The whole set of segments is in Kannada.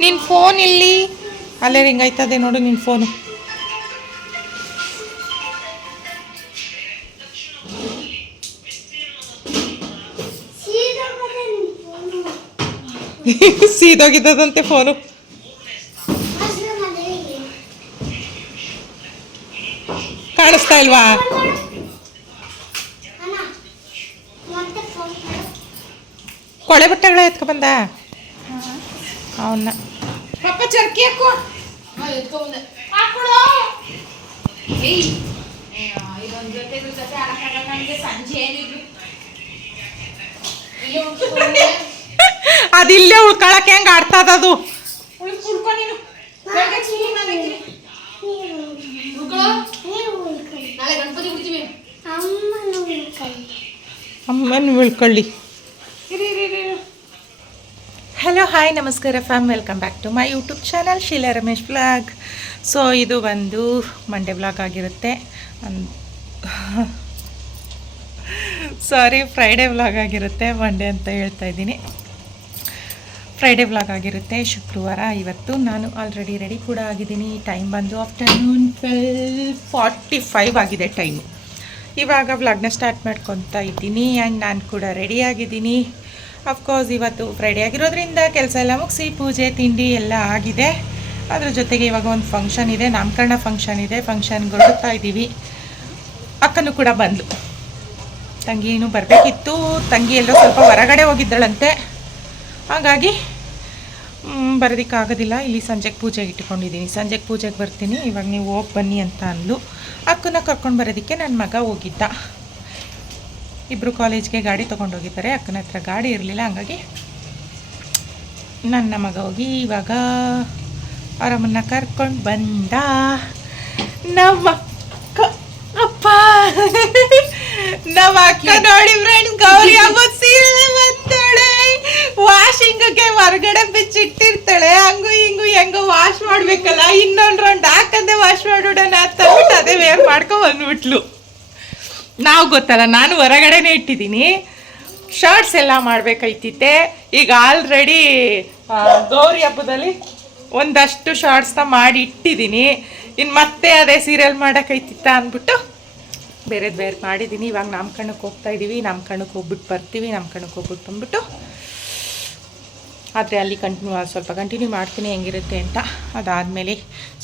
ನಿನ್ನ ಫೋನ್ ಇಲ್ಲಿ. ಅಲ್ಲೇ ರಿಂಗ್ ಆಯ್ತದೆ ನೋಡು ನಿನ್ನ ಫೋನು ಸೀದೋಗಿದ್ದದಂತೆ ಫೋನು ಕಾಣಿಸ್ತಾ ಇಲ್ವಾ? ಕೊಳೆ ಬಟ್ಟೆಗಳ ಎತ್ಕೊ ಬಂದ? ಅವನ್ನ. ಪಪ್ಪ ಚರ್ಕಿ ಹಾಕು ಇದೊಂದು ಜೊತೆ ಇದ್ರ ಜೊತೆ ಆಡಕ್ಕಾಗಲ್ಲ ನನಗೆ ಸಂಜೆ ಏನಿದ್ರು. ಅದಿಲ್ಲೇ ಉಳ್ಕೊಳಕ್ ಹೆಂಗ್ ಆಡ್ತದ ಅದು? ಉಳ್ಕ್ ನೀನು. ನಾಳೆ ಗಣಪತಿ ಬಿಡ್ತೀವಿ ಅಮ್ಮನೂ ಉಳ್ಕೊಳ್ಳಿ. ಇರಿ ಇರಿ. ಹಲೋ ಹಾಯ್ ನಮಸ್ಕಾರ fam welcome back to my YouTube channel Sheela Ramesh blog so ಇದು ಬಂದು ಮಂಡೇ ಬ್ಲಾಗ್ ಆಗಿರುತ್ತೆ. ಸಾರಿ ಫ್ರೈಡೇ ವ್ಲಾಗ್ ಆಗಿರುತ್ತೆ. ಮಂಡೇ ಅಂತ ಹೇಳ್ತಾ ಇದ್ದೀನಿ. ಫ್ರೈಡೇ ವ್ಲಾಗ್ ಆಗಿರುತ್ತೆ. ಶುಕ್ರವಾರ, ಇವತ್ತು ನಾನು ಆಲ್ರೆಡಿ ರೆಡಿ ಕೂಡ ಆಗಿದ್ದೀನಿ. ಟೈಮ್ ಬಂದು ಆಫ್ಟರ್ನೂನ್ ಟ್ವೆಲ್ ಫಾರ್ಟಿ ಫೈವ್ ಆಗಿದೆ ಟೈಮು ಇವಾಗ ವ್ಲಾಗ್ನ ಸ್ಟಾರ್ಟ್ ಮಾಡ್ಕೊತಾ ಇದ್ದೀನಿ. ಆ್ಯಂಡ್ ನಾನು ಕೂಡ ರೆಡಿ ಆಗಿದ್ದೀನಿ. ಅಫ್ಕೋರ್ಸ್ ಇವತ್ತು ಫ್ರೈಡೇ ಆಗಿರೋದ್ರಿಂದ ಕೆಲಸ ಎಲ್ಲ ಮುಗಿಸಿ, ಪೂಜೆ, ತಿಂಡಿ ಎಲ್ಲ ಆಗಿದೆ. ಅದ್ರ ಜೊತೆಗೆ ಇವಾಗ ಒಂದು ಫಂಕ್ಷನ್ ಇದೆ, ನಾಮಕರಣ ಫಂಕ್ಷನ್ ಇದೆ ಫಂಕ್ಷನ್ಗೆ ಹೊರಡ್ತಾ ಇದ್ದೀವಿ. ಅಕ್ಕನೂ ಕೂಡ ಬಂದಳು ತಂಗಿನೂ ಬರಬೇಕಿತ್ತು. ತಂಗಿ ಎಲ್ಲೋ ಸ್ವಲ್ಪ ಹೊರಗಡೆ ಹೋಗಿದ್ದಳಂತೆ. ಹಾಗಾಗಿ ಬರೋದಕ್ಕಾಗೋದಿಲ್ಲ. ಇಲ್ಲಿ ಸಂಜೆಗೆ ಪೂಜೆಗೆ ಇಟ್ಕೊಂಡಿದ್ದೀನಿ. ಸಂಜೆಗೆ ಪೂಜೆಗೆ ಬರ್ತೀನಿ. ಇವಾಗ ನೀವು ಹೋಗಿ ಬನ್ನಿ ಅಂತ ಅಂದ್ಲು. ಅಕ್ಕನ ಕರ್ಕೊಂಡು ಬರೋದಕ್ಕೆ ನನ್ನ ಮಗ ಹೋಗಿದ್ದ. ಇಬ್ಬರು ಕಾಲೇಜ್ಗೆ ಗಾಡಿ ತೊಗೊಂಡೋಗಿದ್ದಾರೆ. ಅಕ್ಕನ ಹತ್ರ ಗಾಡಿ ಇರಲಿಲ್ಲ, ಹಂಗಾಗಿ ನನ್ನ ಮಗ ಹೋಗಿ ಇವಾಗ ಅವರಮ್ಮನ್ನ ಕರ್ಕೊಂಡು ಬಂದ. ನಮ್ಮ ಅಕ್ಕ, ಅಪ್ಪ. ನಮ್ಮ ಅಕ್ಕ ನೋಡಿ ಫ್ರೆಂಡ್ ಗೌರಿ ಅಮ್ಮ ಸೀರೆ ಬಂತಾಳೆ ವಾಷಿಂಗ್ಗೆ ಹೊರಗಡೆ ಬಿಚ್ಚಿಟ್ಟಿರ್ತಾಳೆ ಹಂಗು ಹಿಂಗು ಹೆಂಗೋ ವಾಶ್ ಮಾಡ್ಬೇಕಲ್ಲ. ಇನ್ನೊಂದು ರೌಂಡ್ ಹಾಕಂದೆ ವಾಶ್ ಮಾಡೋಣ ಅಂತ ಅದೇ ವೇರ್ ಮಾಡ್ಕೊ ಬಂದ್ಬಿಟ್ಲು. ನಾವು ಗೊತ್ತಲ್ಲ, ನಾನು ಹೊರಗಡೆನೇ ಇಟ್ಟಿದ್ದೀನಿ. ಶರ್ಟ್ಸ್ ಎಲ್ಲ ಮಾಡ್ಬೇಕೈತಿತ್ತೆ ಈಗ ಆಲ್ರೆಡಿ ಗೌರಿ ಹಬ್ಬದಲ್ಲಿ ಒಂದಷ್ಟು ಶಾರ್ಟ್ಸ್ನ ಮಾಡಿ ಇಟ್ಟಿದ್ದೀನಿ. ಇನ್ನು ಮತ್ತೆ ಅದೇ ಸೀರಿಯಲ್ ಮಾಡೋಕ್ಕೈತಿತ್ತ ಅಂದ್ಬಿಟ್ಟು ಬೇರೆದು ಬೇರೆ ಮಾಡಿದ್ದೀನಿ. ಇವಾಗ ನಮ್ಮ ಕಣ್ಣಕ್ಕೆ ಹೋಗ್ತಾ ಇದ್ದೀವಿ ಕಣ್ಣಕ್ಕೆ ಹೋಗ್ಬಿಟ್ಟು ಬರ್ತೀವಿ ನಮ್ಮ ಕಣ್ಣಕ್ಕೆ ಹೋಗ್ಬಿಟ್ಟು ಬಂದ್ಬಿಟ್ಟು ಆದರೆ ಅಲ್ಲಿ ಕಂಟಿನ್ಯೂ ಸ್ವಲ್ಪ ಕಂಟಿನ್ಯೂ ಮಾಡ್ತೀನಿ ಹೆಂಗಿರುತ್ತೆ ಅಂತ. ಅದಾದಮೇಲೆ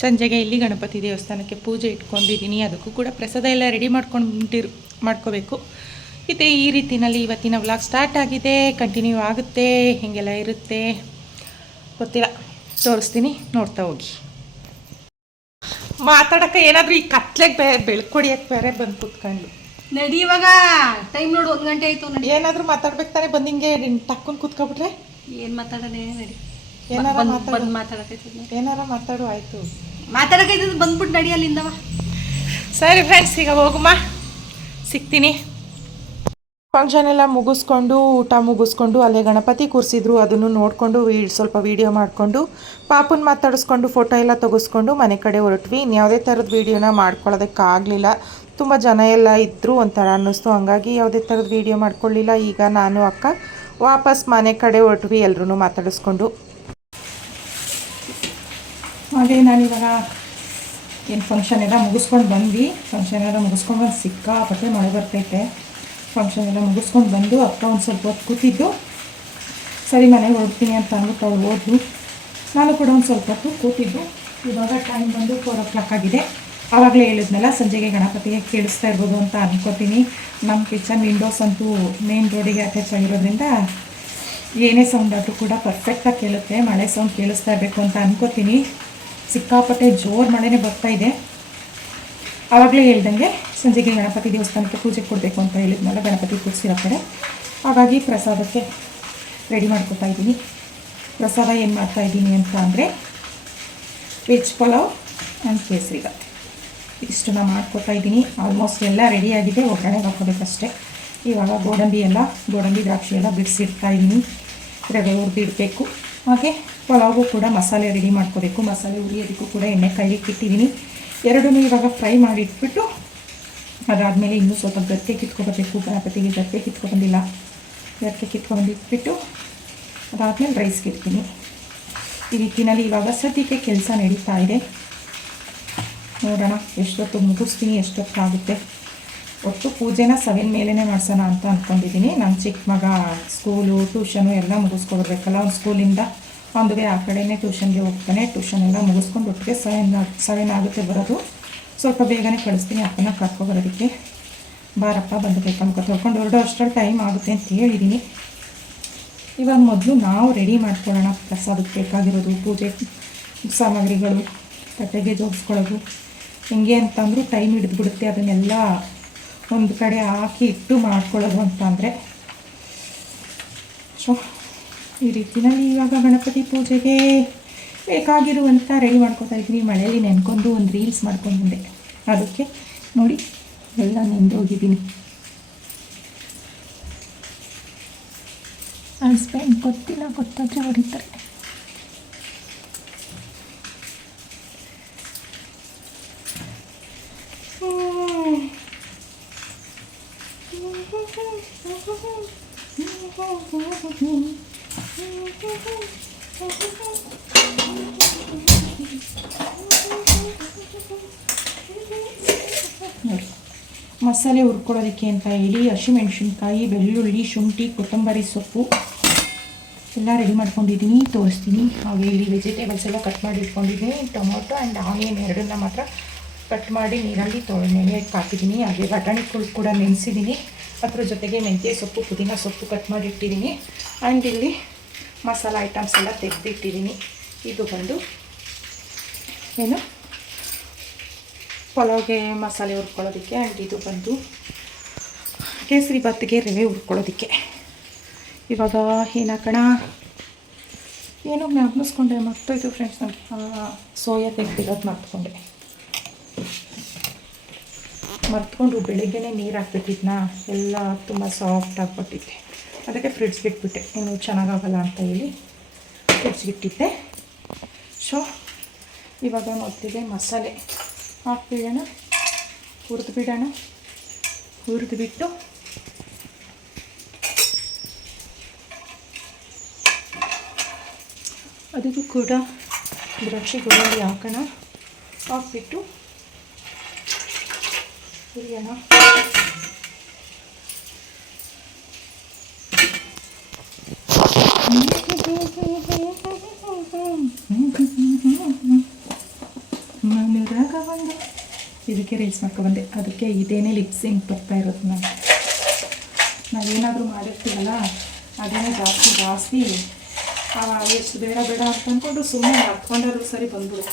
ಸಂಜೆಗೆ ಇಲ್ಲಿ ಗಣಪತಿ ದೇವಸ್ಥಾನಕ್ಕೆ ಪೂಜೆ ಇಟ್ಕೊಂಡಿದ್ದೀನಿ. ಅದಕ್ಕೂ ಕೂಡ ಪ್ರಸಾದ ಎಲ್ಲ ರೆಡಿ ಮಾಡ್ಕೊಂಡಿರು ಮಾಡ್ಕೋಬೇಕು. ಇದೆ ಈ ರೀತಿಯಲ್ಲಿ ಇವತ್ತಿನ ವ್ಲಾಗ್ ಸ್ಟಾರ್ಟ್ ಆಗಿದೆ. ಕಂಟಿನ್ಯೂ ಆಗುತ್ತೆ ಹೀಗೆಲ್ಲ ಇರುತ್ತೆ. ಗೊತ್ತಿಲ್ಲ ತೋರಿಸ್ತೀನಿ ನೋಡ್ತಾ ಹೋಗಿ. ಮಾತಾಡೋಕ್ಕೆ ಏನಾದರೂ ಈ ಕತ್ಲೆಗೆ ಬೇ ಬೆಳ್ಕೊಡಿಯಕ್ಕೆ ಬೇರೆ ಬಂದು ಕುತ್ಕೊಂಡು ನಡಿ ಇವಾಗ ಟೈಮ್ ನೋಡು ಒಂದು ಗಂಟೆ ಆಯಿತು ನಡಿ. ಏನಾದರೂ ಮಾತಾಡ್ಬೇಕು ತಾನೇ ಬಂದು ಹಿಂಗೆ ಟಕ್ಕನ್ ಕೂತ್ಕೊಬಿಟ್ರೆ. ಏನ್ ಮಾತಾಡೋಣ ನಡಿ. ಏನಾರ ಮಾತಾಡು. ಬಂದ್ ಮಾತಾಡಕೈತದ ಏನಾರ ಮಾತಾಡು ಆಯಿತು. ಮಾತಾಡಕೈತದ ಬಂದ್ಬಿಟ್ಟು ನಡಿ ಅಲ್ಲಿಂದವ ಸರಿ ಫ್ರೆಂಡ್ಸ್ ಈಗ ಹೋಗುಮ್ಮ ಸಿಗ್ತೀನಿ. ಫಂಕ್ಷನ್ ಎಲ್ಲ ಮುಗಿಸ್ಕೊಂಡು ಊಟ ಮುಗಿಸ್ಕೊಂಡು ಅಲ್ಲೇ ಗಣಪತಿ ಕೂರಿಸಿದ್ರು ಅದನ್ನು ನೋಡಿಕೊಂಡು ಸ್ವಲ್ಪ ವೀಡಿಯೋ ಮಾಡಿಕೊಂಡು ಪಾಪುನ ಮಾತಾಡಿಸ್ಕೊಂಡು ಫೋಟೋ ಎಲ್ಲ ತೆಗೆಸ್ಕೊಂಡು ಮನೆ ಕಡೆ ಹೊರಟ್ವಿ. ಇನ್ಯಾವುದೇ ಥರದ ವೀಡಿಯೋನ ಮಾಡ್ಕೊಳ್ಳೋದಕ್ಕಾಗಲಿಲ್ಲ ತುಂಬ ಜನ ಎಲ್ಲ ಇದ್ದರು ಒಂಥರ ಅನ್ನಿಸ್ತು. ಹಂಗಾಗಿ ಯಾವುದೇ ಥರದ ವೀಡಿಯೋ ಮಾಡ್ಕೊಳ್ಳಿಲ್ಲ ಈಗ ನಾನು ಅಕ್ಕ ವಾಪಸ್ ಮನೆ ಕಡೆ ಹೊರಟ್ವಿ ಎಲ್ಲರೂ ಮಾತಾಡಿಸ್ಕೊಂಡು. ಹಾಗೆ ನಾನಿವಾಗ ಏನು ಫಂಕ್ಷನ್ ಎಲ್ಲ ಮುಗಿಸ್ಕೊಂಡು ಬಂದ್ವಿ. ಫಂಕ್ಷನ್ ಎಲ್ಲ ಮುಗಿಸ್ಕೊಂಡು ಬಂದು ಸಿಕ್ಕಾಪಟ್ಟೆ ಮಳೆ ಬರ್ತೈತೆ. ಫಂಕ್ಷನ್ ಎಲ್ಲ ಮುಗಿಸ್ಕೊಂಡು ಬಂದು ಅಕ್ಕ ಒಂದು ಸ್ವಲ್ಪ ಹೊತ್ತು ಕೂತಿದ್ದು. ಸರಿ ಮನೆಗೆ ಹೊರಡ್ತೀನಿ ಅಂತ ಅಂದ್ಬಿಟ್ಟು ಅವ್ರು ಹೋದ್ಲು ನಾನು ಕೂಡ ಒಂದು ಸ್ವಲ್ಪ ಹೊತ್ತು ಕೂತಿದ್ದು. ಇವಾಗ ಟೈಮ್ ಬಂದು ಫೋರ್ ಓ ಕ್ಲಾಕ್ ಆಗಿದೆ. ಆವಾಗಲೇ ಹೇಳಿದ್ನಲ್ಲ, ಸಂಜೆಗೆ ಗಣಪತಿಗೆ ಕೇಳಿಸ್ತಾ ಇರ್ಬೋದು ಅಂತ ಅನ್ಕೋತೀನಿ. ನಮ್ಮ ಕಿಚನ್ ವಿಂಡೋಸ್ ಅಂತೂ ಮೇನ್ ರೋಡಿಗೆ ಅಟ್ಯಾಚ್ ಆಗಿರೋದ್ರಿಂದ ಏನೇ ಸೌಂಡ್ ಆದರೂ ಕೂಡ ಪರ್ಫೆಕ್ಟಾಗಿ ಕೇಳುತ್ತೆ, ಮಳೆ ಸೌಂಡ್ ಕೇಳಿಸ್ತಾ ಇರಬೇಕು ಅಂತ ಅನ್ಕೋತೀನಿ. ಸಿಕ್ಕಾಪಟ್ಟೆ ಜೋರು ಮಳೆನೇ ಬರ್ತಾ ಇದೆ. ಆವಾಗಲೇ ಹೇಳ್ದಂಗೆ ಸಂಜೆಗೆ ಗಣಪತಿ ದೇವಸ್ಥಾನಕ್ಕೆ ಪೂಜೆ ಕೊಡಬೇಕು ಅಂತ ಹೇಳಿದ್ನಲ್ಲ, ಗಣಪತಿ ಕೂರಿಸಿರೋ ಕಡೆ. ಹಾಗಾಗಿ ಪ್ರಸಾದಕ್ಕೆ ರೆಡಿ ಮಾಡ್ಕೊತಾ ಇದ್ದೀನಿ. ಪ್ರಸಾದ ಏನು ಮಾಡ್ತಾ ಇದ್ದೀನಿ ಅಂತ ಅಂದರೆ ವೆಜ್ ಪಲಾವ್ ಆ್ಯಂಡ್ ಕೇಸರಿ ಬಾತ್ ಇಷ್ಟನ್ನ ಮಾಡ್ಕೊತಾ ಇದ್ದೀನಿ. ಆಲ್ಮೋಸ್ಟ್ ಎಲ್ಲ ರೆಡಿಯಾಗಿದೆ ಒಗ್ಗರಣೆಗೆ ಹಾಕೋಬೇಕಷ್ಟೇ ಇವಾಗ ಗೋಡಂಬಿ ಎಲ್ಲ, ಗೋಡಂಬಿ ದ್ರಾಕ್ಷಿ ಎಲ್ಲ ಬಿಡಿಸಿಡ್ತಾ ಇದ್ದೀನಿ. ರವೆ ಹುರಿದಿಡಬೇಕು ಹಾಗೆ ಪಲಾವ್ಗೂ ಕೂಡ ಮಸಾಲೆ ರೆಡಿ ಮಾಡ್ಕೋಬೇಕು. ಮಸಾಲೆ ಹುರಿಯೋದಕ್ಕೂ ಕೂಡ ಎಣ್ಣೆ ಕೈಲಿಕ್ಕೆ ಇಟ್ಟಿದ್ದೀನಿ ಎರಡೂ ಇವಾಗ ಫ್ರೈ ಮಾಡಿ ಇಟ್ಬಿಟ್ಟು ಅದಾದಮೇಲೆ ಇನ್ನೂ ಸ್ವಲ್ಪ ಗತ್ತೆ ಕಿತ್ಕೊಬರ್ಬೇಕು. ಗಣಪತಿಗೆ ಗತ್ತೆ ಕಿತ್ಕೊಬಂದಿಲ್ಲ. ಗತ್ತೆ ಕಿತ್ಕೊಂಡಿಟ್ಬಿಟ್ಟು ಅದಾದಮೇಲೆ ರೈಸ್ಗೆ ಇಡ್ತೀನಿ. ಈ ರೀತಿಯಲ್ಲಿ ಇವಾಗ ಸದ್ಯಕ್ಕೆ ಕೆಲಸ ನಡೀತಾ ಇದೆ. ನೋಡೋಣ, ಎಷ್ಟೊತ್ತು ಮುಗಿಸ್ತೀನಿ, ಎಷ್ಟೊತ್ತಾಗುತ್ತೆ. ಒಟ್ಟು ಪೂಜೆನ ಸೆವೆನ್ ಮೇಲೇ ಮಾಡ್ಸೋಣ ಅಂತ ಅಂದ್ಕೊಂಡಿದ್ದೀನಿ ನನ್ನ ಚಿಕ್ಕ ಮಗ ಸ್ಕೂಲು, ಟ್ಯೂಷನು ಎಲ್ಲ ಮುಗಿಸ್ಕೊಬರ್ಬೇಕಲ್ಲ ಅವ್ನು ಸ್ಕೂಲಿಂದ. ಅವನಿಗೆ ಆ ಕಡೆಯೇ ಟ್ಯೂಷನ್ಗೆ ಹೋಗ್ತಾನೆ. ಟ್ಯೂಷನ್ ಎಲ್ಲ ಮುಗಿಸ್ಕೊಂಡು ಒಟ್ಟಿಗೆ ಸವೆನ್ ಸವೆನ್ ಆಗುತ್ತೆ ಬರೋದು. ಸ್ವಲ್ಪ ಬೇಗನೆ ಕಳಿಸ್ತೀನಿ ಅಪ್ಪನ ಕರ್ಕೊಬರೋದಕ್ಕೆ ಬಾರಪ್ಪ, ಬಂದು ಬೇಕಂತ ತೊಳ್ಕೊಂಡು ಹೊರಡೋ, ಅಷ್ಟರಲ್ಲಿ ಟೈಮ್ ಆಗುತ್ತೆ ಅಂತ ಹೇಳಿದ್ದೀನಿ ಇವಾಗ ಮೊದಲು ನಾವು ರೆಡಿ ಮಾಡ್ಕೊಳ್ಳೋಣ. ಪ್ರಸಾದಕ್ಕೆ ಬೇಕಾಗಿರೋದು ಪೂಜೆ ಸಾಮಗ್ರಿಗಳು, ತಟ್ಟೆಗೆ ಜೋಡಿಸ್ಕೊಳ್ಳೋದು. ಹೆಂಗೆ ಅಂತಂದರೂ ಟೈಮ್ ಹಿಡಿದ್ಬಿಡುತ್ತೆ, ಅದನ್ನೆಲ್ಲ ಒಂದು ಕಡೆ ಹಾಕಿ ಇಟ್ಟು ಮಾಡ್ಕೊಳ್ಳೋದು ಅಂತಂದರೆ. ಸೊ, ಈ ರೀತಿನಲ್ಲಿ ಇವಾಗ ಗಣಪತಿ ಪೂಜೆಗೆ ಬೇಕಾಗಿರುವಂಥ ರೆಡಿ ಮಾಡ್ಕೊತಾ ಇದ್ದೀನಿ. ಮಳೆಯಲ್ಲಿ ನೆನ್ಕೊಂಡು ಒಂದು ರೀಲ್ಸ್ ಮಾಡ್ಕೊಂಡು ಬಂದೆ. ಅದಕ್ಕೆ ನೋಡಿ, ಎಲ್ಲ ನೆಂದೋಗಿದ್ದೀನಿ ಹಸ್ಬೆಂಡ್ ಗೊತ್ತಿಲ್ಲ, ಗೊತ್ತಾದರೆ ಹೊಡಿತಾರೆ. ಮಸಾಲೆ ಹುರ್ಕೊಳ್ಳೋದಕ್ಕೆ ಅಂತ ಹೇಳಿ, ಹಸಿಮೆಣಸಿನ್ಕಾಯಿ, ಬೆಳ್ಳುಳ್ಳಿ, ಶುಂಠಿ, ಕೊತ್ತಂಬರಿ ಸೊಪ್ಪು ಎಲ್ಲ ರೆಡಿ ಮಾಡ್ಕೊಂಡಿದ್ದೀನಿ, ತೋರಿಸ್ತೀನಿ. ಹಾಗೆ ಇಲ್ಲಿ ವೆಜಿಟೇಬಲ್ಸ್ ಎಲ್ಲ ಕಟ್ ಮಾಡಿ ಇಟ್ಕೊಂಡಿದ್ದೀನಿ. ಟೊಮೊಟೊ ಆ್ಯಂಡ್ ಆನಿಯನ್ ಎರಡನ್ನ ಮಾತ್ರ ಕಟ್ ಮಾಡಿ ನೀರಲ್ಲಿ ತೊ ನೆನೆ ಹಾಕಿದ್ದೀನಿ. ಹಾಗೆ ಬಟಾಣಿ ಕೂಡ ನೆನೆಸಿದ್ದೀನಿ. ಅದ್ರ ಜೊತೆಗೆ ಮೆಂತ್ಯ ಸೊಪ್ಪು, ಪುದೀನ ಸೊಪ್ಪು ಕಟ್ ಮಾಡಿಟ್ಟಿದ್ದೀನಿ ಆ್ಯಂಡ್ ಇಲ್ಲಿ ಮಸಾಲ ಐಟಮ್ಸ್ ಎಲ್ಲ ತೆಗೆದಿಟ್ಟಿದ್ದೀನಿ. ಇದು ಬಂದು ಏನು? ಪಲಾವ್ಗೆ ಮಸಾಲೆ ಹುರ್ಕೊಳ್ಳೋದಕ್ಕೆ ಆ್ಯಂಡ್ ಇದು ಬಂದು ಕೇಸರಿ ಭಾತಿಗೆ ರವೆ ಹುರ್ಕೊಳ್ಳೋದಕ್ಕೆ. ಇವಾಗ ಏನಾಕಣ ಏನೋ ಜ್ಞಾಪನಿಸ್ಕೊಂಡೆ ಮತ್ತೋಯ್ತು ಫ್ರೆಂಡ್ಸ್ ನಾನು ಸೋಯಾ ತೆಗೆದಿರೋದು ಮರ್ತ್ಕೊಂಡೆ ಮರ್ತ್ಕೊಂಡು ಬೆಳಿಗ್ಗೆನೇ ನೀರು ಹಾಕ್ಬಿಟ್ಟಿದ್ನಾ, ಎಲ್ಲ ತುಂಬ ಸಾಫ್ಟ್ ಆಗಿಬಿಟ್ಟಿದ್ದೆ ಅದಕ್ಕೆ ಫ್ರಿಡ್ಜ್ಗೆ ಇಟ್ಬಿಟ್ಟೆ ಇನ್ನು ಚೆನ್ನಾಗಾಗಲ್ಲ ಅಂತ ಹೇಳಿ ಫ್ರಿಡ್ಜ್ಗೆ ಇಟ್ಟಿದ್ದೆ. ಸೊ ಇವಾಗ ಮೊದಲಿಗೆ ಮಸಾಲೆ ಹಾಕ್ಬಿಡೋಣ. ಹುರಿದು ಬಿಡೋಣ. ಹುರಿದು ಬಿಟ್ಟು ಅದಕ್ಕೂ ಕೂಡ ದ್ರಾಕ್ಷಿ ಗೋಡಂಬಿ ಹಾಕೋಣ. ಹಾಕ್ಬಿಟ್ಟು ಹುರಿಯೋಣ ನಾನು ರಾಗ ಬಂದೆ. ಇದಕ್ಕೆ ರೀಲ್ಸ್ ಮಾಡ್ಕೊಬಂದೆ ಅದಕ್ಕೆ ಇದೇನೇ ಲಿಪ್ಸಿಂಗ್ ಬರ್ತಾ ಇರೋದು ನಾನು. ನಾವೇನಾದರೂ ಮಾಡಿರ್ತೀವಲ್ಲ ಅದೇನೇ ಜಾಸ್ತಿ ಜಾಸ್ತಿ. ಎಷ್ಟು ಬೇಡ ಬೇಡ ಅಂತ ಅಂದ್ಕೊಂಡು ಸುಮ್ಮನೆ ಹತ್ಕೊಂಡಾದ್ರೂ ಸರಿ ಬಂದ್ಬಿಡುತ್ತೆ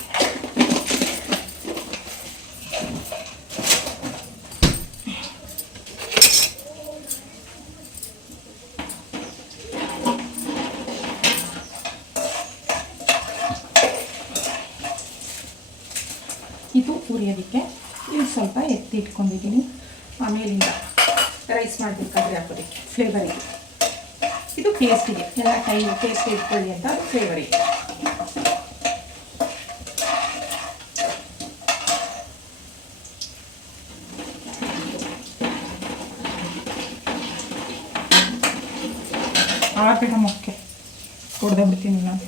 ಇದು ಹುರಿಯೋದಕ್ಕೆ ಇದು ಸ್ವಲ್ಪ ಎತ್ತಿ ಇಟ್ಕೊಂಡಿದ್ದೀನಿ ಆಮೇಲಿಂದ ರೈಸ್ ಮಾಡಬೇಕಾದ್ರೆ ಹಾಕೋದಕ್ಕೆ ಫ್ಲೇವರಿಗೆ ಇದು ಟೇಸ್ಟಿಗೆ ಎಲ್ಲ ಕೈ ಟೇಸ್ಟ್ ಇಟ್ಕೊಳ್ಳಿ ಅಂತ ಫ್ಲೇವರಿಗೆ ಆಗಬೇಡ ಮೊಕ್ಕೆ ಹೊಡೆದ ಬಿಡ್ತೀನಿ ನಾನು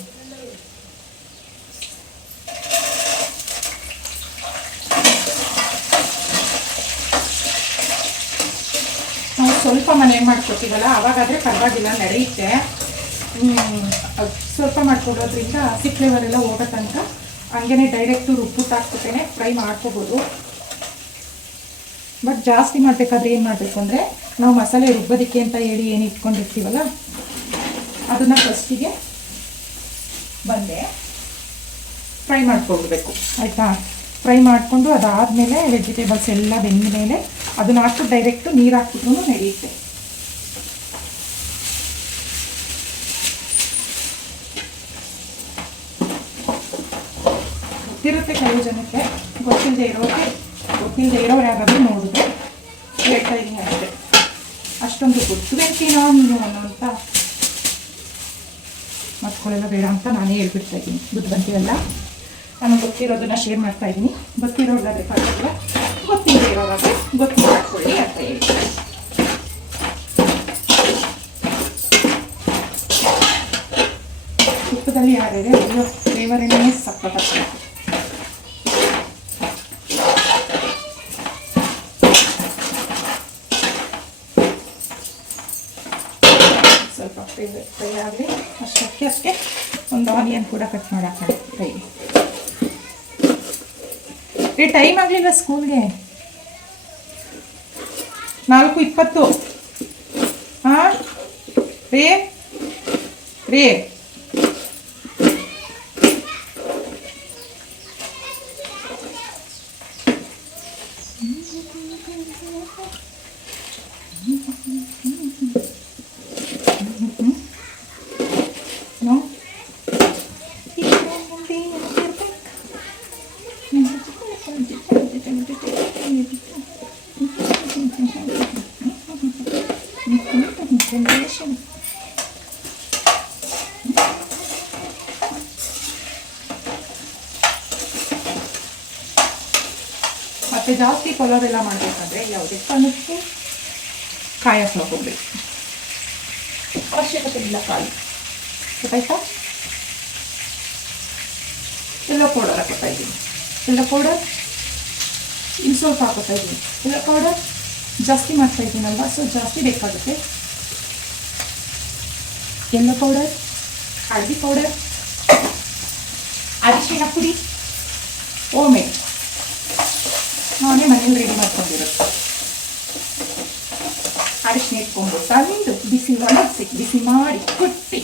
ನಾವು ಸ್ವಲ್ಪ ಮನೆ ಮಾಡ್ಕೊತೀವಲ್ಲ ಅವಾಗಾದರೆ ಪರವಾಗಿಲ್ಲ, ನಡೆಯುತ್ತೆ. ಸ್ವಲ್ಪ ಮಾಡ್ಕೊಡೋದ್ರಿಂದ ಹಸಿ ಫ್ಲೇವರ್ ಎಲ್ಲ ಹೋಗೋ ತನಕ ಹಂಗೇನೆ ಡೈರೆಕ್ಟು ರುಬ್ಬಿಟ್ಟು ಹಾಕ್ಬಿಟ್ಟೇ ಫ್ರೈ ಮಾಡ್ಕೋಬೋದು. ಬಟ್ ಜಾಸ್ತಿ ಮಾಡಬೇಕಾದ್ರೆ ಏನು ಮಾಡಬೇಕು ಅಂದರೆ, ನಾವು ಮಸಾಲೆ ರುಬ್ಬೋದಕ್ಕೆ ಅಂತ ಹೇಳಿ ಏನು ಇಟ್ಕೊಂಡಿರ್ತೀವಲ್ಲ, ಅದನ್ನು ಫಸ್ಟಿಗೆ ಬಂದೆ. ಫ್ರೈ ಮಾಡ್ಕೊಳ್ಬೇಕು ಆಯಿತಾ? ಫ್ರೈ ಮಾಡಿಕೊಂಡು ಅದಾದಮೇಲೆ ವೆಜಿಟೇಬಲ್ಸ್ ಎಲ್ಲ ಬೆಂದ ಮೇಲೆ ಅದನ್ನ ಹಾಕಿ ಡೈರೆಕ್ಟು ನೀರು ಹಾಕ್ಬಿಟ್ರು ನಡೆಯುತ್ತೆ. ಗೊತ್ತಿರುತ್ತೆ ಕೆಲವು ಜನಕ್ಕೆ. ಗೊತ್ತಿಲ್ಲದೆ ಇರೋರಿಗೆ ಗೊತ್ತಿಲ್ಲದೆ ಇರೋರು ಯಾರಾದರೂ ನೋಡಿದ್ರೆ ಹೇಳ್ತಾ ಇದ್ದೀನಿ ಅಷ್ಟೇ. ಅಷ್ಟೊಂದು ಗೊತ್ತುಬೇಕೇನೋ ನೀನು ಅನ್ನೋಂಥ ಮತ್ಕೊಳ್ಳೆಲ್ಲ ಬೇಡ ಅಂತ ನಾನೇ ಹೇಳ್ಬಿಡ್ತಾ ಇದ್ದೀನಿ ಬುದ್ಧಿವಂತಿವೆಲ್ಲ ನಾನು ಗೊತ್ತಿರೋದನ್ನ ಶೇರ್ ಮಾಡ್ತಾ ಇದ್ದೀನಿ ಗೊತ್ತಿರೋದಾದ್ರೆ ಪರವಾಗಿಲ್ಲ. ಗೊತ್ತಿಲ್ಲದೆ ಇರೋವಾಗ ಗೊತ್ತು ಮಾಡ್ಕೊಳ್ಳಿ ಅಂತ ಹೇಳಿ ತುಪ್ಪದಲ್ಲಿ ಯಾರಿದೆ ಅಯ್ಯೋ ಫ್ಲೇವರೇ ಸಕ್ಕತ್ತಾಗ್ತದೆ ಸ್ವಲ್ಪ ಫ್ರೈ ಫ್ರೈ ಅಷ್ಟಕ್ಕೆ ಅಷ್ಟೇ ಒಂದು ಆನಿಯನ್ ಕೂಡ ಕಟ್ ಮಾಡಿ ಹಾಕೊಳ್ಳಿ ಫ್ರೈ ರೀ ಟೈಮ್ ಆಗಲಿಲ್ಲ ಸ್ಕೂಲ್ಗೆ ನಾಲ್ಕು ಇಪ್ಪತ್ತು ಹಾಂ ರೀ ರೀ ಜಾಸ್ತಿ ಪಲಾವ್ ಎಲ್ಲ ಮಾಡಬೇಕಂದ್ರೆ ಯಾವುದೇ ಕಾರಣಕ್ಕೂ ಕಾಯಕ್ಕೆ ಹೋಗಬೇಕು. ಅವಶ್ಯಕತೆ ಇಲ್ಲ ಕಾಯಿ. ಗೊತ್ತಾಯ್ತಾ? ಎಲ್ಲ ಪೌಡರ್ ಹಾಕೋತಾ ಇದ್ದೀನಿ. ಎಲ್ಲ ಪೌಡರ್ ಇನ್ನು ಸ್ವಲ್ಪ ಹಾಕೋತಾ ಇದ್ದೀನಿ. ಎಲ್ಲ ಪೌಡರ್ ಜಾಸ್ತಿ ಮಾಡ್ತಾ ಇದ್ದೀನಲ್ವ? ಸೊ ಜಾಸ್ತಿ ಬೇಕಾಗುತ್ತೆ. ಎಲ್ಲ ಪೌಡರ್ ಹಳದಿ ಪೌಡರ್ ಅರಿಶಿನ ಪುಡಿ? ಓಮೆ ನಾನೇ ಮನೇಲಿ ರೆಡಿ ಮಾಡ್ಕೊಂಡಿರೋದು ಅರಿಶಿನ ಇಟ್ಕೊಂಡು ತಂದು ಬಿಸಿ ಒಣಗಿಸಿ ಬಿಸಿ ಮಾಡಿ ಕುಟ್ಟಿ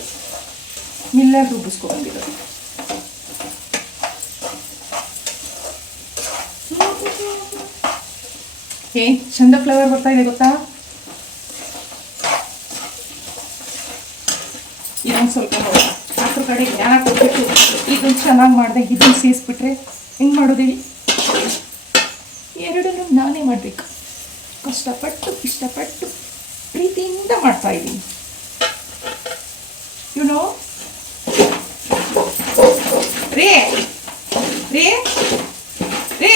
ಮಿಲ್ಲರ್ ರುಬ್ಬಿಸ್ಕೊಂಡಿರೋದು ಏ ಚಂದ ಫ್ಲೇವರ್ ಬರ್ತಾ ಇದೆ ಗೊತ್ತಾ? ಇದೊಂದು ಸ್ವಲ್ಪ ಅದ್ರ ಕಡೆ ಜ್ಞಾನ ಕೊಟ್ಬಿಟ್ಟು ಇದನ್ನು ಚೆನ್ನಾಗಿ ಮಾಡಿದೆ, ಇದನ್ನು ಸೇರಿಸ್ಬಿಟ್ರೆ ಹೆಂಗೆ ಮಾಡೋದು ಹೇಳಿ ಎರಡನ್ನೂ ನಾನೇ ಮಾಡಬೇಕು ಕಷ್ಟಪಟ್ಟು ಇಷ್ಟಪಟ್ಟು ಪ್ರೀತಿಯಿಂದ ಮಾಡ್ತಾ ಇದ್ದೀನಿ ಯು ನೋ ರೇ ರೇ ರೇ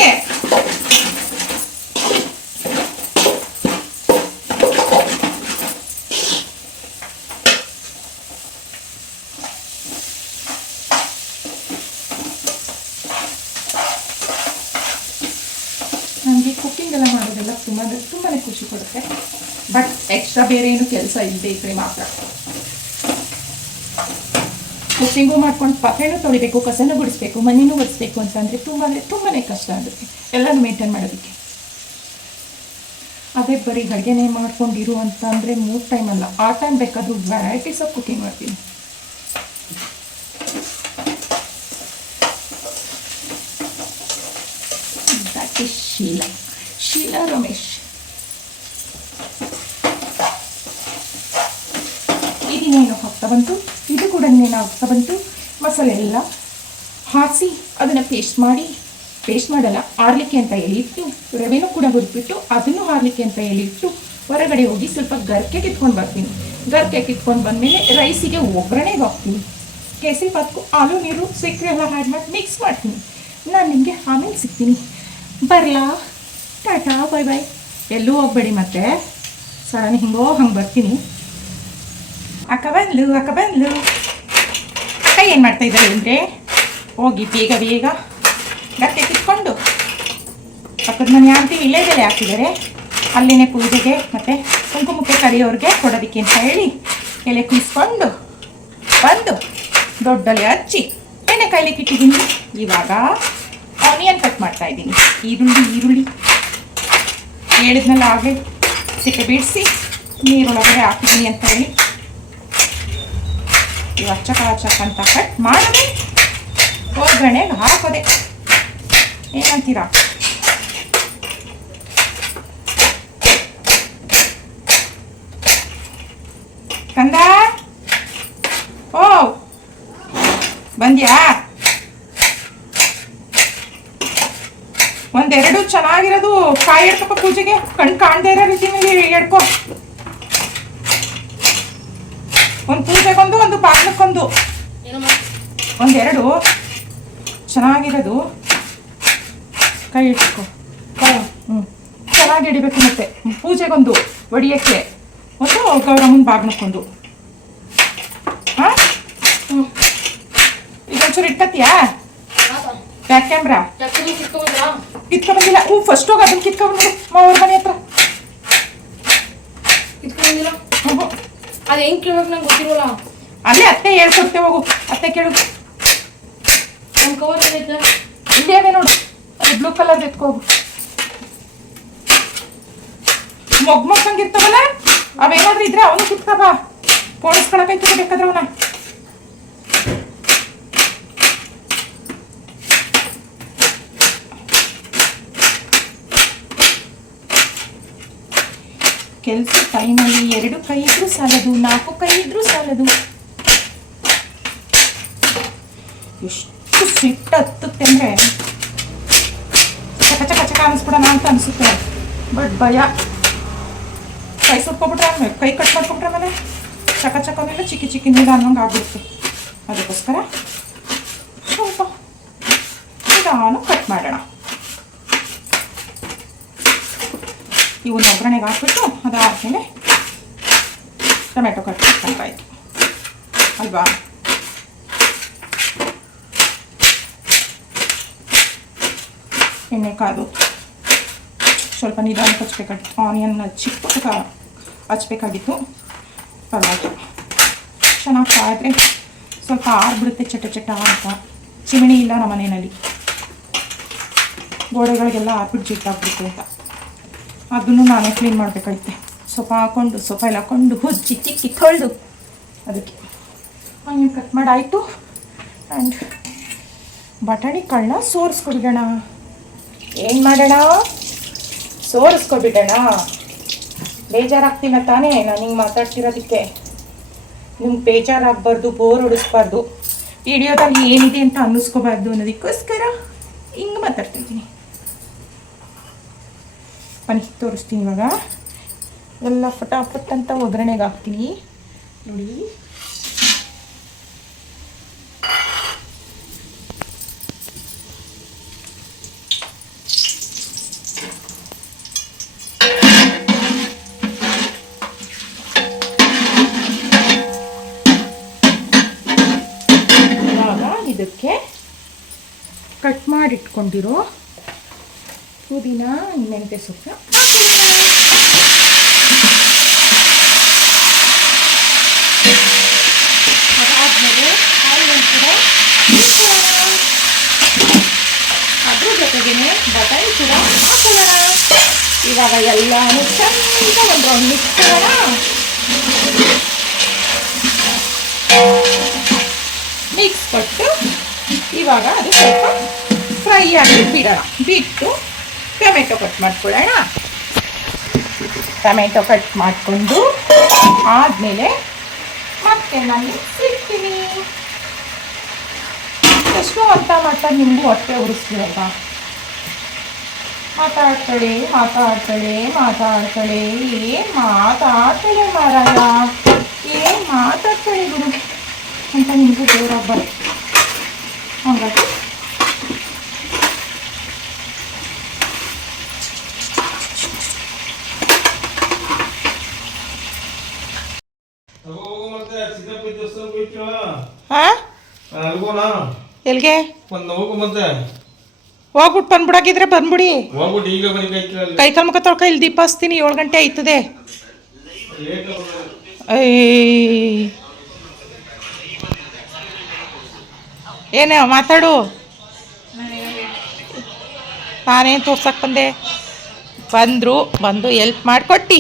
ನನಗೆ ಕುಕ್ಕಿಂಗ್ ಎಲ್ಲ ಮಾಡೋದೆಲ್ಲ ತುಂಬ ತುಂಬಾ ಖುಷಿ ಕೊಡುತ್ತೆ ಬಟ್ ಎಕ್ಸ್ಟ್ರಾ ಬೇರೆ ಏನು ಕೆಲಸ ಇಲ್ಲದೆ ಇದ್ರೆ ಮಾತ್ರ ಕುಕ್ಕಿಂಗು ಮಾಡ್ಕೊಂಡು ಪಾತ್ರೆನೂ ತೊಳಿಬೇಕು ಕಸನೂ ಗುಡಿಸ್ಬೇಕು ಮನೆಯೂ ಒರೆಸ್ಬೇಕು ಅಂತಂದರೆ ತುಂಬ ಅಂದರೆ ತುಂಬಾ ಕಷ್ಟ ಆಗುತ್ತೆ ಎಲ್ಲನೂ ಮೇಂಟೈನ್ ಮಾಡೋದಕ್ಕೆ ಅದೇ ಬರೀ ಅಡುಗೆನೇ ಮಾಡ್ಕೊಂಡಿರು ಅಂತ ಅಂದರೆ ಮೂರು ಟೈಮ್ ಅಲ್ಲ ಆ ಟೈಮ್ ಬೇಕಾದರೂ ವೆರೈಟೀಸ್ ಆಫ್ ಕುಕ್ಕಿಂಗ್ ಮಾಡ್ತೀನಿ ಶೀಲಾ ಶೀಲಾ ರಮೇಶ್ ಇದಿನೇನು ಹಾಕ್ತಾ ಬಂತು. ಇದು ಕೂಡ ಆಗ್ತಾ ಬಂತು. ಮಸಾಲೆ ಎಲ್ಲ ಹಾಸಿ ಅದನ್ನು ಪೇಸ್ಟ್ ಮಾಡಿ ಪೇಸ್ಟ್ ಮಾಡಲ್ಲ, ಆರ್ಲಿಕ್ಕೆ ಅಂತ ಹೇಳಿಟ್ಟು, ರವೆನು ಕೂಡ ಹುರಿದ್ಬಿಟ್ಟು ಅದನ್ನು ಹಾರ್ಲಿಕ್ಕೆ ಅಂತ ಹೇಳಿಟ್ಟು ಹೊರಗಡೆ ಹೋಗಿ ಸ್ವಲ್ಪ ಗರ್ಕೆ ಕಿತ್ಕೊಂಡು ಬರ್ತೀನಿ. ಗರ್ಕೆ ಕಿತ್ಕೊಂಡು ಬಂದಮೇಲೆ ರೈಸಿಗೆ ಒಗ್ಗರಣೆಗೆ ಹಾಕ್ತೀನಿ. ಕೇಸರಿ ಪಾತ್ಕು ಆಲೂ ನೀರು ಸಕ್ಕರೆ ಎಲ್ಲ ಆ್ಯಡ್ ಮಾಡಿ ಮಿಕ್ಸ್ ಮಾಡ್ತೀನಿ. ನಾನು ನಿಮಗೆ ಆಮೇಲೆ ಸಿಗ್ತೀನಿ. ಬರಲಾ? ಟಾಟಾ ಬಾಯ್ ಬಾಯ್ ಎಲ್ಲೂ ಹೋಗ್ಬೇಡಿ ಮತ್ತೆ. ಸಡನ್ ಹಿಂಗೋ ಹಂಗೆ ಬರ್ತೀನಿ. ಅಕ್ಕ ಬಂದ್ಲು ಅಕ್ಕ ಬಂದ್ಲು ಅಕ್ಕ ಏನು ಮಾಡ್ತಾ ಇದ್ದಾರೆ ಅಂದರೆ? ಹೋಗಿ ಬೇಗ ಬೇಗ ಗಟ್ಟೆ ಕಿತ್ಕೊಂಡು ಪಕ್ಕದ ಮನೆ ಆಂಟಿ ಬೆಲೆ ಹಾಕಿದ್ದಾರೆ. ಅಲ್ಲಿನೇ ಪೂಜೆಗೆ ಮತ್ತು ಕುಂಕುಮಕ್ಕೆ ಕರಿಯೋರಿಗೆ ಕೊಡೋದಕ್ಕೆ ಅಂತ ಹೇಳಿ ಎಲೆ ಕುಯಿಸ್ಕೊಂಡು ಬಂದು ದೊಡ್ಡಲೆ ಹಚ್ಚಿ ಎಣ್ಣೆ ಕಾಯ್ಲಿಕ್ಕೆ ಇಟ್ಟಿದ್ದೀನಿ. ಇವಾಗ ಆನಿಯನ್ ಕಟ್ ಮಾಡ್ತಾ ಇದ್ದೀನಿ. ಈರುಳ್ಳಿ ಈರುಳ್ಳಿ. ಹೇಳಿದ್ನಲ್ಲ ಆಗಲೇ ಸಿಕ್ಕ ಬಿಡಿಸಿ ನೀರೊಳಗಡೆ ಹಾಕಿದ್ದೀನಿ ಅಂತ ಹೇಳಿ. ಇವಾಗ ಚಕ ಚಕ ಅಂತ ಕಟ್ ಮಾಡಿದೆ ಒಗ್ಗರಣೆಗೆ ಹಾಕೋದೆ ಏನಂತೀರಾ ಕಂದ? ಓ, ಬಂದ್ಯಾ? ಒಂದೆರಡು ಚೆನ್ನಾಗಿರೋದು ಕಾಯಿ ಹಿಡ್ಕಪ್ಪ ಪೂಜೆಗೆ. ಕಣ್ ಕಾಣದೇ ಇರೋ ರೀತಿಯಲ್ಲಿ ಹಿಡ್ಕೊ ಒಂದು ಪೂಜೆಗೊಂದು ಒಂದು ಬಾಗ್ಲಕ್ಕೊಂದು ಒಂದೆರಡು. ಚೆನ್ನಾಗಿರೋದು. ಕೈ ಇಟ್ಕೊ. ಹ್ಞೂ ಚೆನ್ನಾಗಿ ಹಿಡಿಬೇಕು ಮತ್ತೆ. ಪೂಜೆಗೊಂದು ಒಡಿಯಕ್ಕೆ. ಒಂದು ಗೌರಮ್ಮನ ಬಾಗ್ನಕ್ಕೊಂದು ಹಾಂ? ಹ್ಞೂ ಒಂಚೂರು ಇಟ್ಕತ್ತೀಯಾ? ಬ್ಯಾಕ್ ಕ್ಯಾಮ್ರಾ ಟಕ್ಕರಿ ಸಿಕ್ಕೊಂಡ್ರಾ ಕಿತ್ಕೊಂಡ್ ಬಂದಿಲ್ಲ ಹ್ಞೂ ಫಸ್ಟ್ ಹೋಗಿ ಅದನ್ನ ಕಿತ್ಕೊಂಡ್ ಬಂದು ಅವ್ರ ಮನೆ ಹತ್ರ. ಕಿತ್ಕೊಂಡಿಲ್ಲ ಹ್ಞೂ. ಅದು ಹೆಂಗ್ ಕೇಳ್ಬೇಕು ನಂಗೆ ಗೊತ್ತಿರೋಲ್ಲ. ಅಲ್ಲೇ ಅತ್ತೆ ಹೇಳ್ಕೊಡ್ತೆ ಹೋಗು. ಅತ್ತೆ ಕೇಳು. ನಮ್ಮ ಕವರ್ ಏನೈತೆ ಇಲ್ಲಿ ಅದೇ ನೋಡು. ಅದು ಬ್ಲೂ ಕಲರ್ ಎತ್ಕೋಗು ಮೊಗ್ ಮೊಗ್ಗಂಗಿರ್ತಾವಲ್ಲ ಅವೇನಾದ್ರೂ ಇದ್ರೆ ಅವನು ಕಿತ್ಕ ಬಾ ಪೋಣಿಸ್ಕೊಳಕೈತೆ ಬೇಕಾದ್ರೆ ಅವನ. ಕೆಲಸ ಟೈಮಲ್ಲಿ ಎರಡು ಕೈ ಇದ್ರೂ ಸಾಲದು, ನಾಲ್ಕು ಕೈ ಇದ್ರೂ ಸಾಲದು. ಎಷ್ಟು ಸಿಟ್ಟು ಹತ್ತುತ್ತೆ ಅಂದರೆ ಚಕ ಚಕ ಚಕ ಅನಿಸ್ಬಿಡೋಣ ಅಂತ ಅನಿಸುತ್ತೆ. ಬಟ್ ಭಯ. ಕೈ ಸುಟ್ಕೊಬಿಟ್ರೆ ಕೈ ಕಟ್ ಮಾಡ್ಕೊಬಿಟ್ರೆ ಆಮೇಲೆ ಚಕ ಚಕನೆಲ್ಲ ಚಿಕ್ಕಿ ಚಿಕ್ಕಿ ನೀರು ಅನ್ನೋಂಗೆ ಆಗ್ಬಿಡ್ತು ಅದಕ್ಕೋಸ್ಕರ ಸ್ವಲ್ಪ ನಿಧಾನ ಕಟ್ ಮಾಡೋಣ. ಇವನ್ನ ಒಗ್ಗರಣೆಗೆ ಹಾಕ್ಬಿಟ್ಟು ಅದಾದಮೇಲೆ ಟೊಮೆಟೊ ಕಟ್ ಮಾಡ್ಬೇಕಾಯ್ತು ಅಲ್ವಾ? ಎಣ್ಣೆ ಕಾದು ಸ್ವಲ್ಪ ನಿಧಾನಕ್ಕೆ ಹಚ್ಬೇಕಾಗಿತ್ತು ಆನಿಯನ್ ಚಿಕ್ಕ ಹಚ್ಬೇಕಾಗಿತ್ತು. ಪರವಾಗಿಲ್ಲ. ಚೆನ್ನಾಗಿ ಕಾದ್ರೆ ಸ್ವಲ್ಪ ಆರ್ಬಿಡುತ್ತೆ ಚಟ ಚಟ ಅಂತ. ಚಿಮಣಿ ಇಲ್ಲ ನಮ್ಮ ಮನೆಯಲ್ಲಿ ಗೋಡೆಗಳಿಗೆಲ್ಲ ಆರ್ಬಿಟ್ಟು ಜಿಟ್ಟಾಗ್ಬಿಡುತ್ತೆ ಅಂತ. ಅದನ್ನು ನಾನೇ ಕ್ಲೀನ್ ಮಾಡಬೇಕಾಯ್ತೆ. ಸೊಪ್ಪ ಹಾಕೊಂಡು, ಸೊಪ್ಪ ಎಲ್ಲ ಹಾಕೊಂಡು ಚಿಕ್ಕ ಚಿಕ್ಕ ತೊಳೆದು ಅದಕ್ಕೆ ಹಂಗೆ ಕಟ್ ಮಾಡಾಯಿತು. ಆ್ಯಂಡ್ ಬಟಾಣಿ ಕಾಳನ್ನ ಸೋರಿಸ್ಕೊಡ್ಬಿಡೋಣ. ಏನು ಮಾಡೋಣ? ಸೋರಿಸ್ಕೊಬಿಡೋಣ ಬೇಜಾರಾಗ್ತೀನ ತಾನೇ? ನಾನು ಹಿಂಗೆ ಮಾತಾಡ್ತಿರೋದಕ್ಕೆ. ನಿಮ್ಗೆ ಬೇಜಾರಾಗಬಾರ್ದು ಬೋರ್ ಹೊಡಿಸ್ಬಾರ್ದು ವಿಡಿಯೋದಲ್ಲಿ ಏನಿದೆ ಅಂತ ಅನ್ನಿಸ್ಕೋಬಾರ್ದು ಅನ್ನೋದಕ್ಕೋಸ್ಕರ ಹಿಂಗೆ ಮಾತಾಡ್ತಿದ್ದೀನಿ. ಬನ್ನಿ ತೋರಿಸ್ತೀನಿ ಇವಾಗ. ಎಲ್ಲ ಫಟಾಫಟ್ ಅಂತ ಒಗ್ಗರಣೆಗೆ ಹಾಕ್ತೀನಿ ನೋಡಿ ಇದಕ್ಕೆ ಕಟ್ ಮಾಡಿಟ್ಕೊಂಡಿರೋ ಪುದೀನ ಮೆಂತ್ಯ ಸೊಪ್ಪು ಅದಾದಮೇಲೆ ಆಯಿಲ್ ಕೂಡ. ಅದ್ರ ಜೊತೆಗೆ ಬಟಾಣಿ ಕೂಡ ಹಾಕೋಣ. ಇವಾಗ ಎಲ್ಲಾನು ಚಂದ ಒಂದು ಮಿಕ್ಸ್ ಮಾಡೋಣ. ಮಿಕ್ಸ್ ಕೊಟ್ಟು ಇವಾಗ ಅದು ಸ್ವಲ್ಪ ಫ್ರೈ ಆಗಿ ಬಿಡೋಣ. ಬಿಟ್ಟು ಟೊಮೆಟೊ ಕಟ್ ಮಾಡ್ಕೊಳ್ಳೋಣ. ಟೊಮೆಟೊ ಕಟ್ ಮಾಡಿಕೊಂಡು ಆದಮೇಲೆ ಮತ್ತೆ ನಾನು ಸಿಗ್ತೀನಿ ಎಷ್ಟು ಅಂತ ಮಾಡ್ತಾ ನಿಮಗೂ ಹೊಟ್ಟೆ ಉರಿಸ್ತೀರಲ್ವಾ ಮಾತಾಡ್ತಾಳೆ ಮಾತಾಡ್ತಾಳೆ ಮಾತಾಡ್ತಾಳೆ. ಏನ್ ಮಾತಾಡ್ತಾಳೆ ಮಾರಾಯ? ಏನ್ ಮಾತಾಡ್ತಾಳೆ ಗುರು? ಅಂತ ನಿಮಗೂ ದೂರ ಹಂಗಾಗಿ ಹೋಗು ಮತ್ತೆ ಸಿದ್ದಪ್ಪ ದೇವಸ್ಥಾನ ಹೋಗ್ತೀವ ಹಾ ಅಲ್ಗೋಣ ಒಂದು ಮತ್ತೆ. ಹೋಗ್ಬಿಟ್ಟು ಬಂದ್ಬಿಡಾಗಿದ್ರೆ ಬಂದ್ಬಿಡಿ. ಹೋಗ್ಬಿಟ್ಟು ಈಗ ಬರೀ ಕೈ ಕೈ ಕಾಲು ಮುಖ ತೊಳ್ಕ ಇಲ್ಲಿ ದೀಪ ಹಚ್ತೀನಿ ಏಳು ಗಂಟೆ ಆಯ್ತದೆ. ಏಯ್. ಏನೇ ಮಾತಾಡು. ನಾನೇನು ತೋರ್ಸಕ್ ಬಂದೆ? ಬಂದರು ಬಂದು ಎಲ್ಪ್ ಮಾಡಿಕೊಟ್ಟಿ.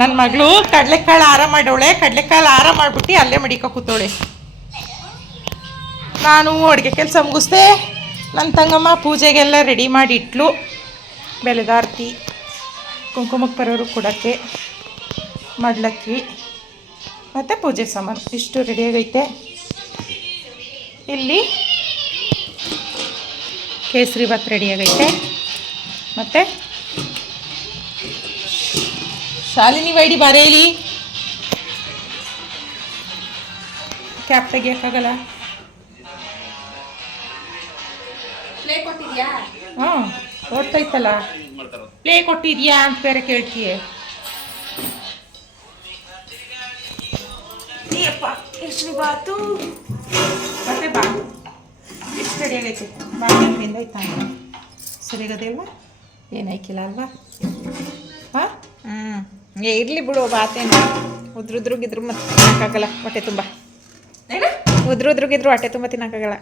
ನನ್ನ ಮಗಳು ಕಡಲೆಕಾಳು ಆರ ಮಾಡೋಳೆ ಕಡಲೆಕಾಳು ಆರ ಮಾಡ್ಬಿಟ್ಟು ಅಲ್ಲೇ ಮಡಿಕೋ ಕೂತೋಳೆ ನಾನು ಅಡುಗೆ ಕೆಲಸ ಮುಗಿಸ್ದೆ ನನ್ನ ತಂಗಮ್ಮ ಪೂಜೆಗೆಲ್ಲ ರೆಡಿ ಮಾಡಿ ಇಟ್ಲು ಬೆಳೆದಾರ್ತಿ ಕುಂಕುಮಕ್ಕೆ ಬರೋರು ಕೊಡೋಕ್ಕೆ, ಮಡ್ಲಕ್ಕಿ, ಮತ್ತು ಪೂಜೆ ಸಾಮಾನು. ಇಷ್ಟು ರೆಡಿಯಾಗೈತೆ ಇಲ್ಲಿ ಕೇಸರಿ ಭಾತ್ ರೆಡಿಯಾಗೈತೆ ಮತ್ತು ಶಾಲಿನಿ ವೈಡಿ ಬರೇಲಿ ಕ್ಯಾಪ್ ತೆಗಿಯೋಕ್ಕಾಗಲ್ಲ? ಪ್ಲೇ ಕೊಟ್ಟಿದ್ಯಾ? ಹಾಂ ಇತ್ತಲ್ಲ ಪ್ಲೇ ಕೊಟ್ಟಿದ್ಯಾ ಅಂತ ಬೇರೆ ಕೇಳ್ತೀಯ. ಎಷ್ಟು ಬಾತು ಮತ್ತೆ ಬಾ. ಎಷ್ಟು ರೆಡಿ ಆಗೈತೆ? ಬಾ ನೆನಪಿಂದ ಆಯ್ತಾ? ಸರಿಗದೆ ಅಲ್ವಾ ಏನಾಯ್ಕಿಲ್ಲ ಅಲ್ವಾ? ಹಾಂ? ಹ್ಞೂ ಏ ಇರಲಿ ಬಿಡು ಬಾತೇನು ಉದ್ರುದ್ರುಗಿದ್ರು ಮತ್ತೆ ತಿನ್ನಕ್ಕಾಗಲ್ಲ ಹೊಟ್ಟೆ ತುಂಬ. ಏನು? ಉದ್ರುದ್ರುಗಿದ್ರು ಹೊಟ್ಟೆ ತುಂಬ ತಿನ್ನಕ್ಕಾಗಲ್ಲ.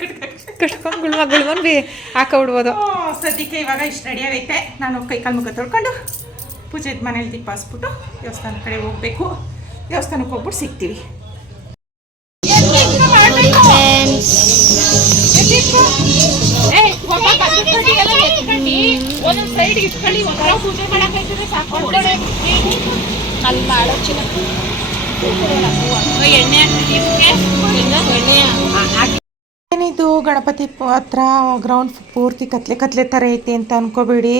ಕಟ್ಕೊಂಡು ಕಟ್ಕೊಂಡು ಗುಳ್ಮ ಗುಳ್ಮನ್ ಬಿ ಹಾಕ ಬಿಡ್ಬೋದು. ಸದ್ಯಕ್ಕೆ ಇವಾಗ ಇಷ್ಟು ರೆಡಿ ಆಗೈತೆ. ನಾನು ಕೈ ಕಾಲು ಮುಖ ತೊಳ್ಕೊಂಡು ಪೂಜೆದ ಮನೇಲಿ ದೀಪ ಹಚ್ಬಿಟ್ಟು ದೇವಸ್ಥಾನ ಕಡೆ ಹೋಗ್ಬೇಕು. ದೇವಸ್ಥಾನಕ್ಕೆ ಹೋಗ್ಬಿಟ್ಟು ಸಿಗ್ತೀವಿ. ಏನಿದು ಗಣಪತಿ ಹತ್ರ ಗ್ರೌಂಡ್ ಪೂರ್ತಿ ಕತ್ಲೆ ಕತ್ಲೆ ಥರ ಐತಿ ಅಂತ ಅನ್ಕೋಬೇಡಿ.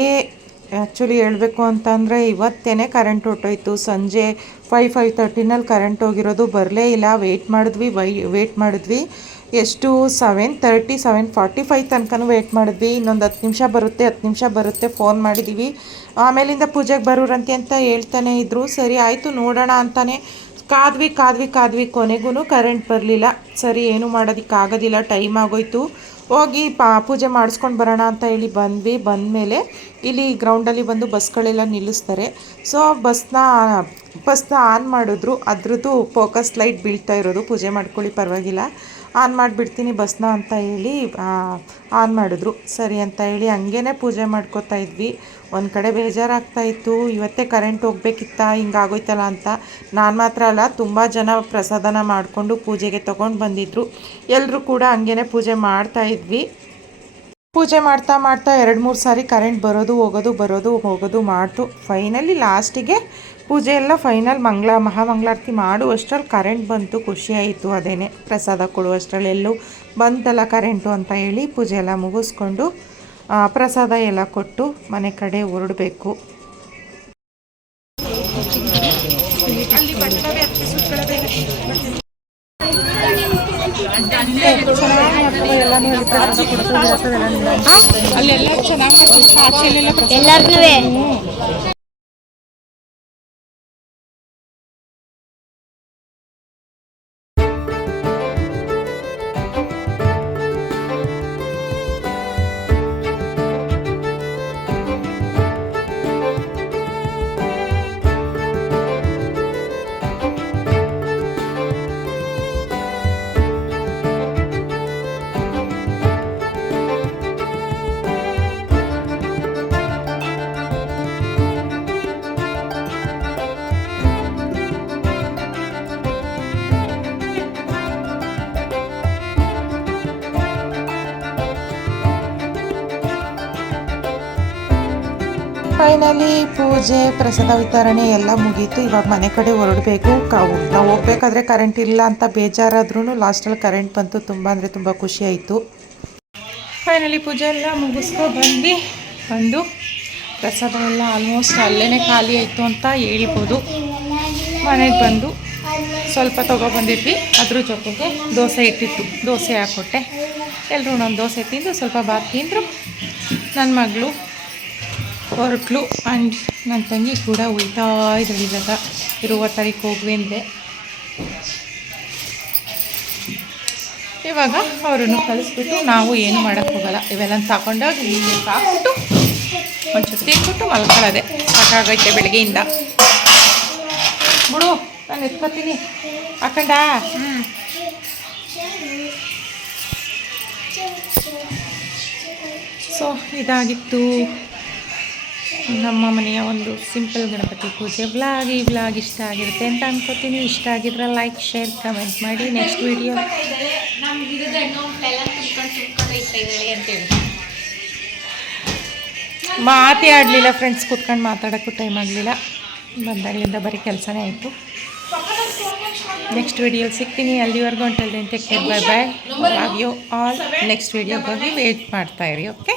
ಆ್ಯಕ್ಚುಲಿ ಹೇಳಬೇಕು ಅಂತಂದರೆ ಇವತ್ತೇನೆ ಕರೆಂಟ್ ಹೊಟ್ಟೋಯ್ತು ಸಂಜೆ ಫೈವ್ ಫೈವ್ ತರ್ಟಿನಲ್ಲಿ ಕರೆಂಟ್ ಹೋಗಿರೋದು ಬರಲೇ ಇಲ್ಲ. ವೆಯ್ಟ್ ಮಾಡಿದ್ವಿ ವೈ ವೆಯ್ಟ್ ಮಾಡಿದ್ವಿ. ಎಷ್ಟು? Seven thirty seven forty five ತನಕನೂ ವೆಯ್ಟ್ ಮಾಡಿದ್ವಿ. ಇನ್ನೊಂದು ಹತ್ತು ನಿಮಿಷ ಬರುತ್ತೆ, ಹತ್ತು ನಿಮಿಷ ಬರುತ್ತೆ. ಫೋನ್ ಮಾಡಿದ್ದೀವಿ ಆಮೇಲಿಂದ ಪೂಜೆಗೆ ಬರೋರಂತೆ ಅಂತ ಹೇಳ್ತಾನೆ ಇದ್ರು. ಸರಿ, ಆಯಿತು, ನೋಡೋಣ ಅಂತಾನೆ. ಕಾದ್ವಿ ಕಾದ್ವಿ ಕಾದ್ವಿ. ಕೊನೆಗೂ ಕರೆಂಟ್ ಬರಲಿಲ್ಲ. ಸರಿ, ಏನು ಮಾಡೋದಕ್ಕಾಗೋದಿಲ್ಲ ಟೈಮ್ ಆಗೋಯ್ತು. ಹೋಗಿ ಪಾ, ಪೂಜೆ ಮಾಡಿಸ್ಕೊಂಡು ಬರೋಣ ಅಂತ ಹೇಳಿ ಬಂದ್ವಿ. ಬಂದಮೇಲೆ ಇಲ್ಲಿ ಗ್ರೌಂಡಲ್ಲಿ ಬಂದು ಬಸ್ಗಳೆಲ್ಲ ನಿಲ್ಲಿಸ್ತಾರೆ. ಸೊ ಬಸ್ನ ಬಸ್ನ ಆನ್ ಮಾಡಿದ್ರು. ಅದ್ರದ್ದು ಫೋಕಸ್ ಲೈಟ್ ಬೀಳ್ತಾ ಇರೋದು. ಪೂಜೆ ಮಾಡ್ಕೊಳ್ಳಿ, ಪರವಾಗಿಲ್ಲ. ಆನ್ ಮಾಡಿಬಿಡ್ತೀನಿ ಬಸ್ನ ಅಂತ ಹೇಳಿ ಆನ್ ಮಾಡಿದ್ರು. ಸರಿ ಅಂತ ಹೇಳಿ ಹಂಗೇ ಪೂಜೆ ಮಾಡ್ಕೋತಾ ಇದ್ವಿ. ಒಂದು ಕಡೆ ಬೇಜಾರಾಗ್ತಾಯಿತ್ತು ಇವತ್ತೇ ಕರೆಂಟ್ ಹೋಗ್ಬೇಕಿತ್ತ, ಹಿಂಗಾಗೋಯ್ತಲ್ಲ ಅಂತ. ನಾನು ಮಾತ್ರ ಅಲ್ಲ, ತುಂಬ ಜನ ಪ್ರಸಾದನ ಮಾಡಿಕೊಂಡು ಪೂಜೆಗೆ ತೊಗೊಂಡು ಬಂದಿದ್ರು. ಎಲ್ಲರೂ ಕೂಡ ಹಂಗೇ ಪೂಜೆ ಮಾಡ್ತಾ ಇದ್ವಿ. ಪೂಜೆ ಮಾಡ್ತಾ ಮಾಡ್ತಾ ಎರಡು ಮೂರು ಸಾರಿ ಕರೆಂಟ್ ಬರೋದು ಹೋಗೋದು ಬರೋದು ಹೋಗೋದು ಮಾಡ್ತು. ಫೈನಲಿ ಲಾಸ್ಟಿಗೆ ಪೂಜೆ ಎಲ್ಲ ಫೈನಲ್ ಮಂಗಳ ಮಹಾಮಂಗಳಾರತಿ ಮಾಡುವಷ್ಟರಲ್ಲಿ ಕರೆಂಟ್ ಬಂತು ಖುಷಿ ಆಯಿತು ಅದೇನೆ. ಪ್ರಸಾದ ಕೊಡುವಷ್ಟರಲ್ಲಿ ಎಲ್ಲೂ ಬಂತಲ್ಲ ಕರೆಂಟು ಅಂತ ಹೇಳಿ ಪೂಜೆ ಎಲ್ಲ ಮುಗಿಸ್ಕೊಂಡು ಪ್ರಸಾದ ಎಲ್ಲ ಕೊಟ್ಟು ಮನೆ ಕಡೆ ಹೊರಡಬೇಕು. ಅಲ್ಲಿ ಫೈನಲಿ ಪೂಜೆ, ಪ್ರಸಾದ ವಿತರಣೆ ಎಲ್ಲ ಮುಗೀತು. ಇವಾಗ ಮನೆ ಕಡೆ ಹೊರಡಬೇಕು. ನಾವು ಹೋಗ್ಬೇಕಾದ್ರೆ ಕರೆಂಟ್ ಇಲ್ಲ ಅಂತ ಬೇಜಾರಾದ್ರೂ ಲಾಸ್ಟಲ್ಲಿ ಕರೆಂಟ್ ಬಂತು. ತುಂಬ ಅಂದರೆ ತುಂಬ ಖುಷಿ ಆಯಿತು. ಫೈನಲಿ ಪೂಜೆ ಎಲ್ಲ ಮುಗಿಸ್ಕೊ ಬಂದು ಬಂದು ಪ್ರಸಾದ ಎಲ್ಲ ಆಲ್ಮೋಸ್ಟ್ ಅಲ್ಲೇ ಖಾಲಿ ಆಯಿತು ಅಂತ ಹೇಳ್ಬೋದು. ಮನೆಗೆ ಬಂದು ಸ್ವಲ್ಪ ತೊಗೊಬಂದಿದ್ವಿ ಅದ್ರ ಜೊತೆಗೆ ದೋಸೆ ಇಟ್ಟಿತ್ತು. ದೋಸೆ ಹಾಕ್ಕೊಟ್ಟೆ. ಎಲ್ಲರೂ ಒಂದೊಂದು ದೋಸೆ ತಿಂದು ಸ್ವಲ್ಪ ಬಾತ್ ತಿಂದರು. ನನ್ನ ಮಗಳು ಹೊರಟ್ಲು ಆ್ಯಂಡ್ ನನ್ನ ತಂಗಿ ಕೂಡ ಉಳ್ತಾ ಇದ್ದಾಳೆ ಇವಾಗ ಇರುವ ತಾರೀಕು ಹೋಗ್ವಿ ಅಂದೆ ಇವಾಗ ಅವರನ್ನು ಕಳಿಸ್ಬಿಟ್ಟು ನಾವು ಏನು ಮಾಡೋಕ್ಕೆ ಹೋಗಲ್ಲ. ಇವೆಲ್ಲ ತಗೊಂಡೋಗಿ ಹಾಕ್ಬಿಟ್ಟು ಚುಟ್ಟಿ ಇಟ್ಬಿಟ್ಟು ಮಲ್ಕೊಳ್ಳೋದೆ. ಸಾಕಾಗೈತೆ ಬೆಳಗ್ಗೆಯಿಂದ. ಬಿಡು, ನಾನು ಎತ್ಕೊತೀನಿ. ಹಾಕಂಡ ಸೊ ಇದಾಗಿತ್ತು. ನಮ್ಮ ಮನೆಯ ಒಂದು ಸಿಂಪಲ್ ಗಣಪತಿ ಪೂಜೆ. ವ್ಲಾಗ್ ಈ ವ್ಲಾಗ್ ಇಷ್ಟ ಆಗಿರುತ್ತೆ ಅಂತ ಅನ್ಕೋತೀನಿ. ಇಷ್ಟ ಆಗಿದ್ರೆ ಲೈಕ್ ಶೇರ್ ಕಮೆಂಟ್ ಮಾಡಿ. ನೆಕ್ಸ್ಟ್ ವೀಡಿಯೋ ಮಾತೇ ಆಡಲಿಲ್ಲ ಫ್ರೆಂಡ್ಸ್ ಕೂತ್ಕೊಂಡು ಮಾತಾಡೋಕ್ಕೂ ಟೈಮ್ ಆಗಲಿಲ್ಲ. ಬಂದಾಗಲಿಂದ ಬರೀ ಕೆಲಸನೇ ಆಯಿತು. ನೆಕ್ಸ್ಟ್ ವಿಡಿಯೋಲಿ ಸಿಗ್ತೀನಿ. ಅಲ್ಲಿವರೆಗೂ ಹೊಂಟಲ್ take care bye bye love you all next ವಿಡಿಯೋಗಾಗಿ wait ಮಾಡ್ತಾ ಇರಿ ಓಕೆ